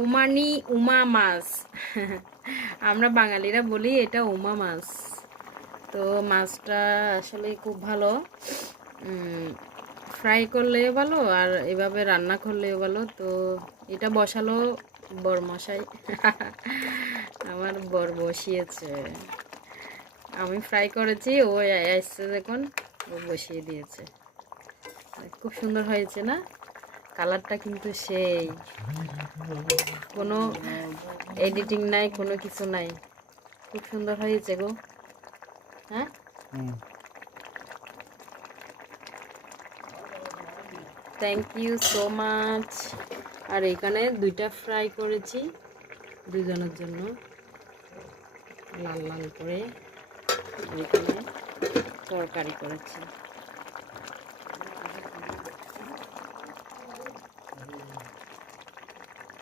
Omani Uma মাছ। আমরা বাঙালিরা বলি এটা উমা মাছ। তো মাছটা আসলে খুব ভালো, ফ্রাই করলেও ভালো আর এভাবে রান্না করলেও ভালো। তো এটা বসালো বরমশাই। আমার বর বসিয়েছে, আমি ফ্রাই করেছি, ও আসছে দেখুন, ও বসিয়ে দিয়েছে। খুব সুন্দর হয়েছে না? কালারটা কিন্তু সেই, কোনো এডিটিং নাই, কোনো কিছু নাই, খুব সুন্দর হয়েছে গো। হ্যাঁ, থ্যাংক ইউ সো মাচ। আর এখানে দুইটা ফ্রাই করেছি দুজনের জন্য, লাল লাল করে। এখানে তরকারি করেছি।